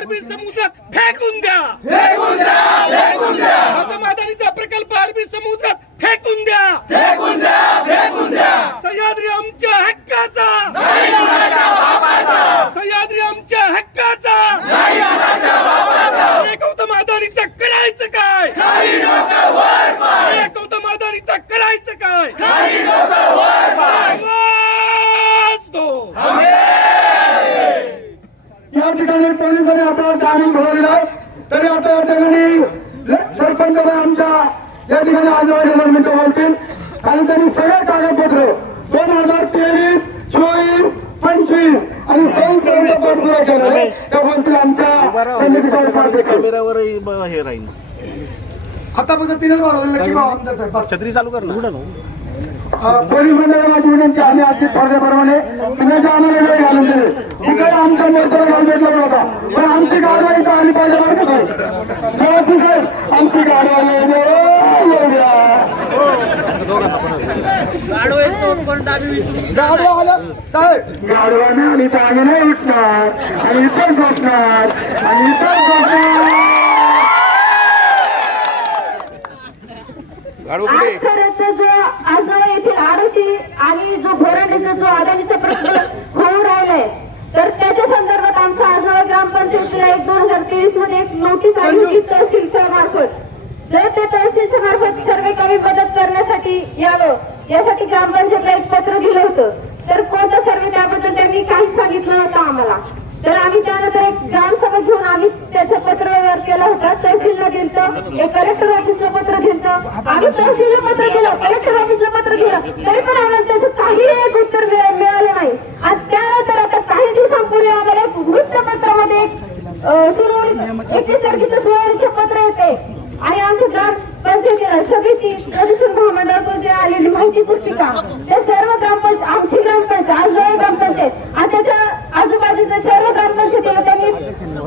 अरबी समुद्रात फेकून द्या, फेकून द्या, फेकून द्या. मतदानीचा प्रकल्प अरबी समुद्रात फेकून द्या, फेकून द्या, फेकून द्या. सह्याद्री आमच्या हक्काचा, नाही कोणाच्या बापाचा, सह्याद्री आमच्या हक्काचा, नाही कोणाच्या बापाचा. गौतम अदानीचं करायचं काय, खाली डोकं वर पाय, गौतम अदानीचं करायचं काय, खाली डोकं वर पाय. आवाज दो. या ठिकाणी पोलिसांनी आपला टायमिंग ठरवलेला आहे, तरी आता या ठिकाणी सरपंच आमच्या या ठिकाणी आजूबाजूला मित्र बोलतील आणि त्यांनी सगळे कागदपत्र 2023, 24, 25 आणि 26 पुरा केलं. त्या बोलतील आमच्या समितीकडे हे राहील. आता फक्त 3च वाजवलं की बाबा आमदार साहेब छत्री चालू कर ना. पोलीस मंडळाला माझी विनंती, आम्ही आधी ठरल्याप्रमाणे पुण्याच्या आम्हाला वेळ घालून दिले. कुठे आमचा मोर्चा घालून भेटला नव्हता, पण आमची गाडवाई तर आली पाहिजे बरं का साहेब. आमची गाडवाई गाडवाने आली तर आम्ही नाही उठणार आणि इतर झोपणार आणि इतर झोपणार. आजोबा येथील आडोशी आणि जो भोरांडीचा जो अदानीचा प्रश्न होऊन राहिलाय, तर त्याच्या संदर्भात आमच्या आजोबा ग्रामपंचायतीला 2023 मध्ये एक नोटीस आली होती तहसीलच्या मार्फत. जर त्या तहसीलच्या मार्फत सर्वे कामी मदत करण्यासाठी यावं यासाठी ग्रामपंचायतला एक पत्र दिलं होतं. तर कोणता सर्वे त्याबद्दल त्यांनी काहीच सांगितलं नव्हतं आम्हाला. तर आम्ही त्यानंतर एक ग्रामसभा घेऊन आम्ही त्याचं पत्र व्यवहार केला होता. तहसीलला गेलतो, एक कलेक्टर ऑफिसला पत्र दिलं, आम्ही तहसीलला पत्र केलं, कलेक्टर ऑफिसला पत्र केलं, तरी पण आम्हाला त्याचं काही एक उत्तर मिळालं नाही. आणि त्यानंतर आता काही दिवसांपूर्वी आम्हाला एक वृत्तपत्रामध्ये सुनावणी 21 तारखेचं सुनावणीचं पत्र येते आणि आमच्या ग्रामपंचायतीला समिती प्रदूषण महामंडळातून जे आलेली माहिती पुस्तिका, त्या सर्व ग्रामपंचायत, आमची ग्रामपंचायत, आजोबा ग्रामपंचायत आणि त्याच्या आजूबाजूच्या सर्व ग्रामपंचायतीला त्यांनी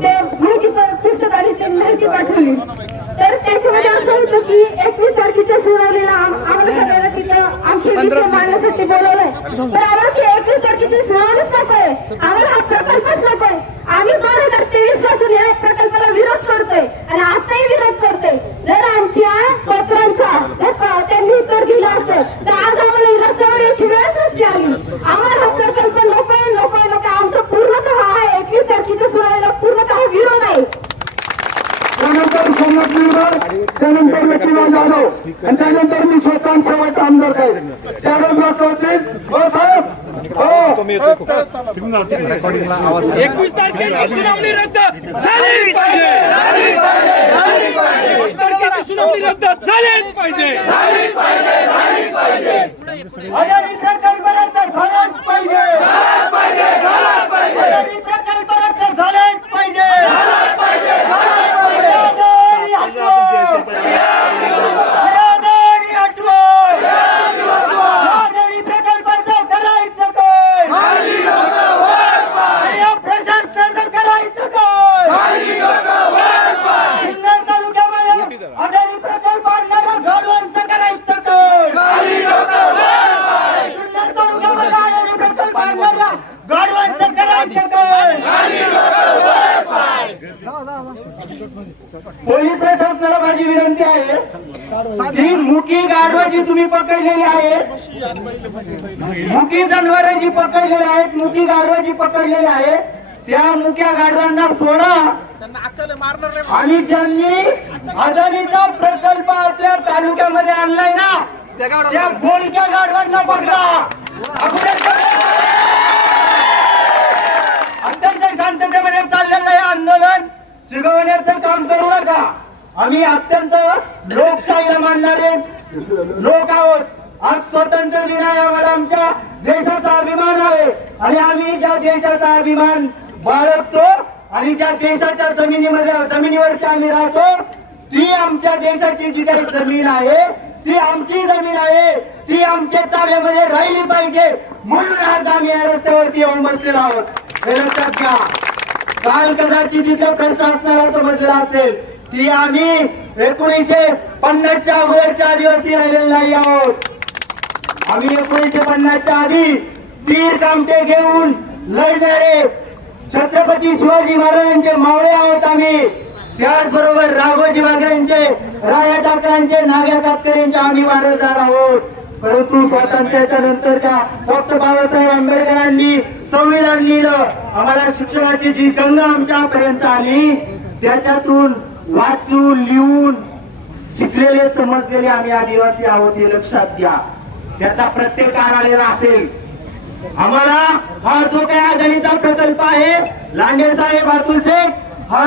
ते माहिती पुस्तक आली, ते माहिती पाठवली. तर त्याच्यामध्ये असं होतं की 21 तारखेच्या सुनावणीला आम्हाला सगळ्यांना तिथं आमचे विषय मांडण्यासाठी बोलवलंय. तर आम्हाला ते 21 तारखेची सुनावणीच नकोय, आम्हाला हा प्रकल्पच नकोय. आम्ही 2023 पासून या प्रकल्पाला विरोध करतोय आणि आताही विरोध करतोय. जर आमच्या पत्रांचा त्यांनी उत्तर दिलं असतं तर आज आम्हाला रस्त्यावर याची वेळच नसती आली. आम्हाला हा प्रकल्प नकोय, नकोय, नकोय. आमचा पूर्णतः हा 21 तारखेच्या सुनावणीला पूर्णतः विरोध आहे. त्यानंतर सोमनाथ निर्मळ, त्यानंतर लक्ष्मीराव जाधव आणि त्यानंतर मी स्वतः शेवट आमदार साहेब त्यानंतर हो साहेब. हो 21 तारखेची सुनावणी रद्द झालीच पाहिजे, 21 तारखेची सुनावणी रद्द झालीच पाहिजे. अदानी प्रकल्प रद्द झालाच पाहिजे, झालाच पाहिजे, झालाच पाहिजे. अदानी प्रकल्प रद्द झालाच पाहिजे, झालाच पाहिजे, झालाच पाहिजे. अदानी हटवा, अदानी हटवा, अदानी प्रकल्पाचं करायचं काय, खाली डोकं वर पाय. या प्रशासनाचं करायचं काय, खाली डोकं वर पाय. सिन्नर तालुक्यामध्ये अदानी प्रकल्प आणणाऱ्या गाडवांचं करायचं काय, खाली डोकं वर पाय. सिन्नर तालुक्यामध्ये अदानी प्रकल्प आणणाऱ्या गाडवांचं करायचं काय, खाली डोकं वर पाय. पोलीस प्रशासनाला माझी विनंती आहे, ही मुकी गाढवं जी तुम्ही पकडलेली आहे, मुकी जनावरं जी पकडलेली आहेत, मुकी गाढवं जी पकडलेली आहे, त्या मुक्या गाढवांना सोडा आणि ज्यांनी अदानीचा प्रकल्प आपल्या तालुक्यामध्ये आणलाय ना त्या बोडक्या गाढवांना पकडा. अत्यंत शांततेमध्ये चाललेलं हे आंदोलन चिघळण्याचं काम करू नका. आम्ही अत्यंत लोकशाहीला मानणारे लोक आहोत. आज स्वातंत्र्य दिन आहे, आम्हाला आमच्या देशाचा अभिमान आहे आणि आम्ही ज्या देशाचा अभिमान बाळगतो आणि ज्या देशाच्या जमिनीवरती आम्ही राहतो ती आमच्या देशाची जी काही जमीन आहे ती आमची जमीन आहे, ती आमच्या ताब्यामध्ये राहिली पाहिजे. म्हणून आज आम्ही या रस्त्यावरती येऊन बसलेलो आहोत. हे लक्षात घ्या. काल कदाचित इथल्या प्रशासनाला समजलं असेल की आम्ही 1950च्या अगोदरच्या आदिवासी राहिलेले नाही आहोत. आम्ही 1950च्या आधी तीर कामटे घेऊन लढणारे छत्रपती शिवाजी महाराजांचे मावळे आहोत आम्ही. त्याचबरोबर राघोजी बागरेंचे, राया ठाकरेंचे, नाग्या कातकरेंचे आम्ही वारसदार आहोत. परंतु स्वातंत्र्याच्या नंतरच्या डॉक्टर बाबासाहेब आंबेडकरांनी संविधान लिहिलं. आम्हाला शिक्षणाची जी गंगा आमच्यापर्यंत आली त्याच्यातून वाचून लिहून शिकलेले समजलेले आम्ही आदिवासी आहोत हे लक्षात घ्या. त्याचा प्रत्येक आलेला असेल. आम्हाला हा जो काही अदानीचा प्रकल्प आहे लांडे साहेब, अतुल शेख, हा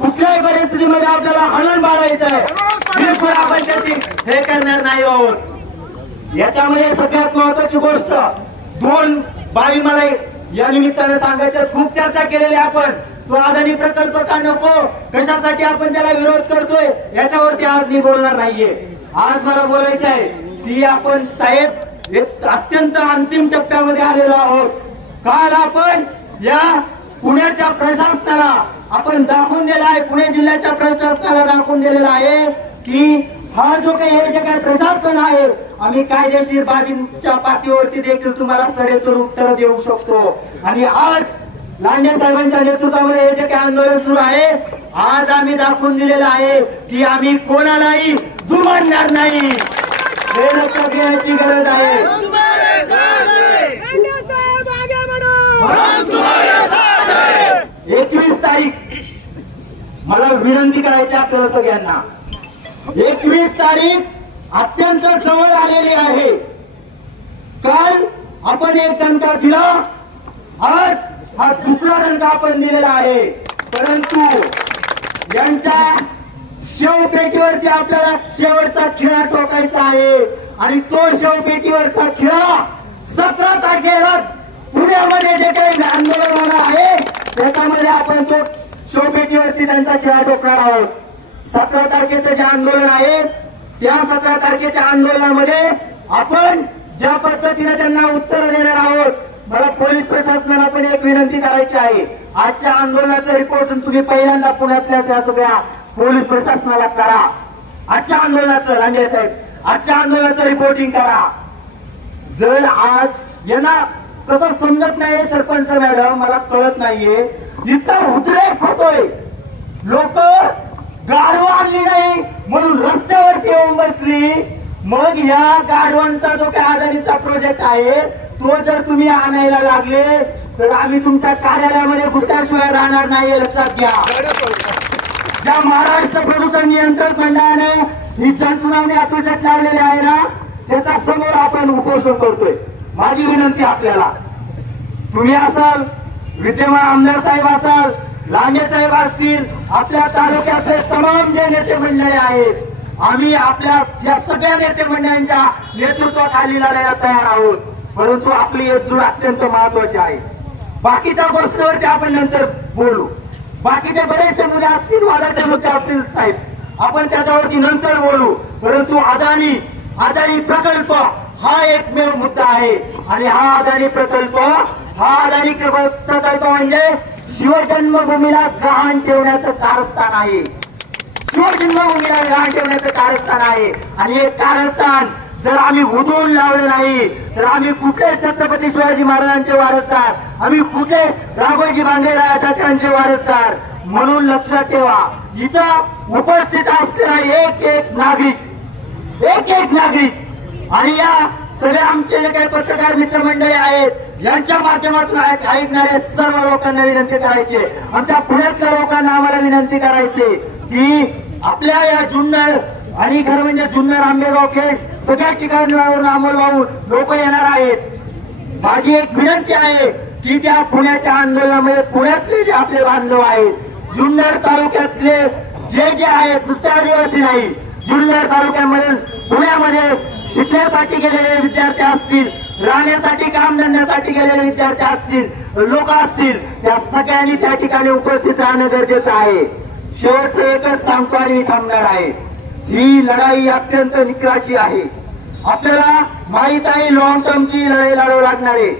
कुठल्याही परिस्थितीमध्ये आपल्याला हणून बाळायचं आहे. बिलकुल आपण त्याची हे करणार नाही आहोत. याच्यामध्ये सगळ्यात महत्वाची गोष्ट 2 बाबी मला या निमित्तानं सांगायचं. खूप चर्चा केलेली आपण. तो अदानी प्रकल्प का नको, कशासाठी आपण त्याला विरोध करतोय याच्यावरती आज मी बोलणार नाहीये. आज मला बोलायचं आहे की आपण साहेब एक अत्यंत अंतिम टप्प्यामध्ये आलेलो आहोत. काल आपण या पुण्याच्या प्रशासनाला आपण दाखवून दिला आहे, पुणे जिल्ह्याच्या प्रशासनाला दाखवून दिलेला आहे की हा जो काही हे जे काही प्रशासन आहे आम्ही कायदेशीर बाबींच्या पातळीवरती देखील तुम्हाला सडेतोड उत्तर देऊ शकतो. आणि आज लांडे साहेबांच्या नेतृत्वामध्ये हे जे काही आंदोलन सुरू आहे आज आम्ही दाखवून दिलेलं आहे की आम्ही कोणालाही जुमानणार नाही. हे लक्षात घेण्याची गरज आहे. 21 तारीख मला विनंती करायची आपल्याला सगळ्यांना. 21 तारीख अत्यंत जवळ आलेली आहे. काल आपण एक दणका दिला, आज हा दुसरा दणका आपण दिलेला आहे. परंतु यांच्या शेवपेटीवरती आपल्याला शेवटचा खिळा ठोकायचा आहे. आणि तो शेवपेटीवरचा खिळा 17 तारखेला पुण्यामध्ये जे काही आंदोलन होणार आहे त्याच्यामध्ये आपण तो शेवपेटीवरती त्यांचा खिळा ठोकणार आहोत. 17 तारखेचं जे आंदोलन आहे त्या 17 तारखेच्या आंदोलनामध्ये आपण ज्या पद्धतीने त्यांना उत्तर देणार आहोत. मला पोलीस प्रशासनाला पण एक विनंती करायची आहे. आजच्या आंदोलनाचा रिपोर्ट तुम्ही पहिल्यांदा पुण्यातल्या त्या सगळ्या पोलीस प्रशासनाला करा. आजच्या आंदोलनाचं लांडे साहेब आजच्या आंदोलनाचं रिपोर्टिंग करा. जर आज यांना कसं समजत नाही सरपंच मॅडम, मला कळत नाहीये, इतका उद्रेक होतोय. लोक गाढवा आणली नाही म्हणून रस्त्यावरती येऊन बसली. मग या गाढवांचा जो काही अदानीचा प्रोजेक्ट आहे तो जर तुम्ही आणायला लागले तर आम्ही तुमच्या कार्यालयामध्ये घुसल्याशिवाय राहणार नाही हे लक्षात घ्या. ज्या महाराष्ट्र प्रदूषण नियंत्रण मंडळाने ही जनसुनावणी अतुलशेठ लावलेली आहे ना त्याच्या समोर आपण उपोषण करतोय. माझी विनंती आपल्याला, तुम्ही असाल, विद्यमान आमदार साहेब असाल, लांडे साहेब असतील, आपल्या तालुक्याचे तमाम जे नेते मंडळी आहेत, आम्ही आपल्या या सगळ्या नेते मंडळांच्या नेतृत्वाखाली लढायला तयार आहोत. परंतु आपली एकजूट अत्यंत महत्वाची आहे. बाकीच्या गोष्टीवरती आपण नंतर बोलू. बाकीचे बरेचसे मुद्दे असतील, वादाचे मुद्दे असतील साहेब, आपण त्याच्यावरती नंतर बोलू. परंतु अदानी प्रकल्प हा एकमेव मुद्दा आहे. आणि हा अदानी प्रकल्प म्हणजे शिवजन्मभूमीला गहाण ठेवण्याचं कारस्थान आहे. शिवजन्मभूमीला गहाण ठेवण्याचं कारस्थान आहे. आणि हे कारस्थान जर आम्ही उधळून लावलं नाही तर आम्ही कुठले छत्रपती शिवाजी महाराजांचे वारसदार, आम्ही कुठले राघोजी बांगे राया ठाकरेंचे वारसदार. म्हणून लक्षात ठेवा, इथं उपस्थित असलेला एक नागरिक आणि या सगळे आमचे जे काही पत्रकार मित्रमंडळी आहेत यांच्या माध्यमातून ऐकणाऱ्या सर्व लोकांना विनंती करायची, आमच्या पुण्यातल्या लोकांना आम्हाला विनंती करायची की आपल्या या जुन्नर आणि खरं म्हणजे जुन्नर आंबेगाव खेड सगळ्या ठिकाणावरून अंमलबजावून लोक येणार आहेत. माझी एक विनंती आहे की त्या पुण्याच्या आंदोलनामध्ये पुण्यातले जे आपले बांधव आहेत, जुन्नर तालुक्यातले जे आहेत, नुसते आदिवासी नाही, जुन्नर तालुक्यामध्ये पुण्यामध्ये शिकण्यासाठी गेलेले विद्यार्थी असतील, राहण्यासाठी कामधंद्यासाठी गेलेले विद्यार्थी असतील, लोक असतील, त्या सगळ्यांनी त्या ठिकाणी उपस्थित राहणं गरजेचं आहे. शेवटचं एकच सांगतो आणि थांबणार आहे, ही लढाई अत्यंत निकराची आहे. आपल्याला माहित आहे लॉंग टर्मची लढाई लढावं लागणार आहे.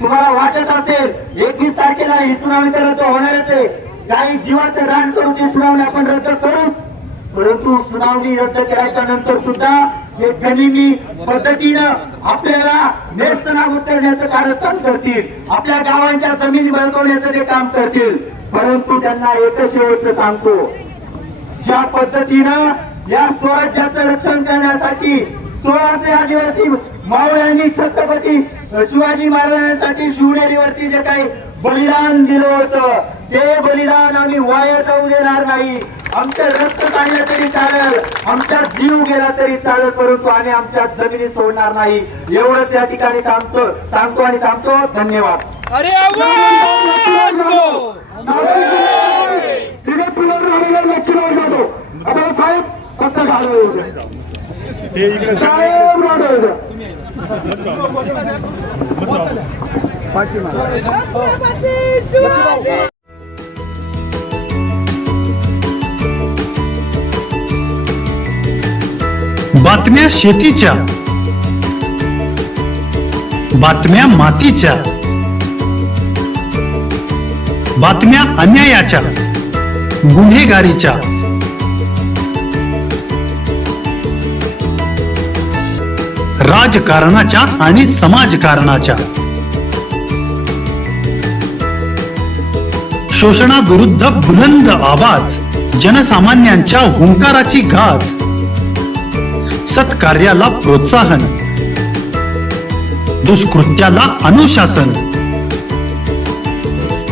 तुम्हाला वाटत असेल 21 तारखेला ही सुनावणी तर रद्द होणारच आहे, काही जीवाचं रान करून ती सुनावणी आपण रद्द करूच. परंतु सुनावणी रद्द केल्याच्या नंतर सुद्धा हे गनिमी पद्धतीनं आपल्याला नेस्तनाबूत करण्याचं कारस्थान करतील, आपल्या गावांच्या जमिनी बळकवण्याचं ते काम करतील. परंतु त्यांना एकच शेवटचं सांगतो, ज्या पद्धतीनं या स्वराज्याचं रक्षण करण्यासाठी 1600 आदिवासी मावळ्यांनी छत्रपती शिवाजी महाराजांसाठी शिवनेरीवरती जे काही बलिदान दिलं होतं, ते बलिदान आम्ही वाया जाऊ देणार नाही. आमचं रक्त काढलं तरी चालेल, आमचा जीव गेला तरी चालेल, परंतु आम्ही आमच्या जमिनी सोडणार नाही. एवढंच या ठिकाणी सांगतो आणि थांबतो. धन्यवाद. अरे आवाज दो. आता साहेब फक्त घालव साहेब बातम्या शेतीच्या, बातम्या मातीच्या, बातम्या अन्यायाच्या, गुन्हेगारीच्या, राजकारणाच्या आणि समाजकारणाच्या, शोषणाविरुद्ध बुलंद आवाज, जनसामान्यांच्या हुंकाराची गाज, सत्कार्याला प्रोत्साहन, दुष्कृत्याला अनुशासन,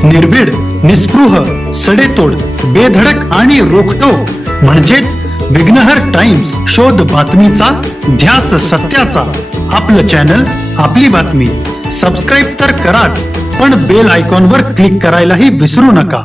निर्भीड, निस्पृह, सडेतोड, बेधडक आणि रोखटोक म्हणजेच विघ्नहर टाइम्स. शोध बातमीचा, ध्यास सत्याचा. आपलं चॅनल, आपली बातमी. सबस्क्राईब तर कराच, पण बेल आयकॉनवर क्लिक करायलाही विसरू नका.